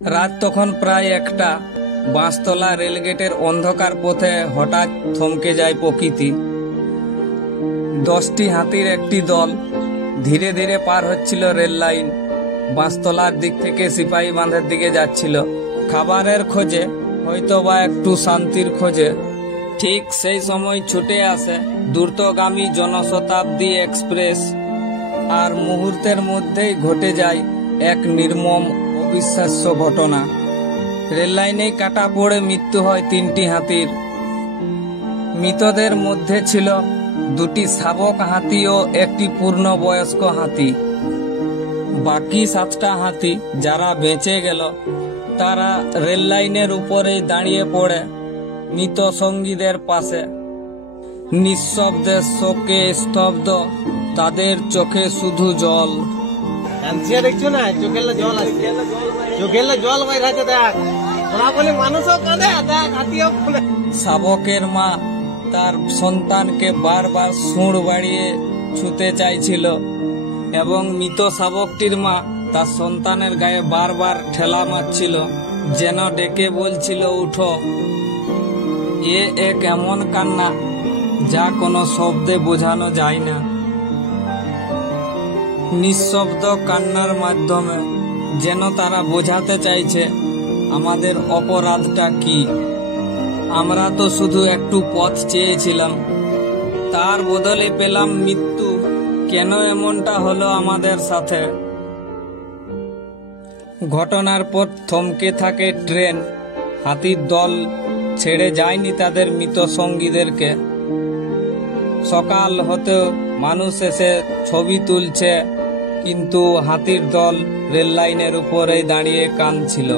রাত তখন প্রায় 1টা। বাঁশতলা রেলগেটের অন্ধকার পথে হঠাৎ থমকে যায় প্রকৃতি। 10টি হাতির একটি দল ধীরে ধীরে পার হচ্ছিল রেল লাইন। বাঁশতলার দিক থেকে সিপাহী বাঁধের দিকে যাচ্ছিল, খাবারের খোঁজে, হয়তো বা একটু শান্তির খোঁজে। ঠিক সেই সময় ছুটে আসে দ্রুতগামী জনশতাব্দী এক্সপ্রেস, আর মুহূর্তের মধ্যেই ঘটে যায় এক নির্মম অবিশ্বাস্য ঘটনা। রেল লাইনেই কাটা পড়ে মৃত্যু হয় 3টি হাতির। মৃতদের মধ্যে ছিল 2টি শাবক হাতি ও একটি পূর্ণবয়স্ক হাতি। বাকি 7টা হাতি যারা বেঁচে গেল তারা রেল লাইনের উপরেই দাঁড়িয়ে পড়ে মৃত সঙ্গীদের পাশে। নিঃশব্দে, শোকে স্তব্ধ, তাদের চোখে শুধু জল। দেখছো না, চোখের জল আসছে, চোখের জল বাইরে দেখ, ওরা বলে মানুষও কাঁদে, দেখ হাতিও বলে। শাবকের মা তার সন্তানকে বারবার সুঁড় বাড়িয়ে ছুঁতে চাইছিল এবং মৃত শাবকটির মা তার সন্তানের গায়ে বারবার ঠেলা মারছিল, যেন ডেকে বলছিল উঠো। এক এমন কান্না যা কোনো শব্দে বোঝানো যায় না। নিঃশব্দ কান্নার মাধ্যমে যেন তারা বোঝাতে চাইছে আমাদের অপরাধটা কি। আমরা তো শুধু একটু পথ চেয়েছিলাম, তার বদলে পেলাম মৃত্যু। কেন এমনটা হলো আমাদের সাথে? ঘটনার পর থমকে থাকে ট্রেন। হাতির দল ছেড়ে যায়নি তাদের মৃত সঙ্গীদেরকে। সকাল হতেও মানুষ এসে ছবি তুলছে, কিন্তু হাতির দল রেল লাইনের উপরেই দাঁড়িয়ে কাঁদছিল।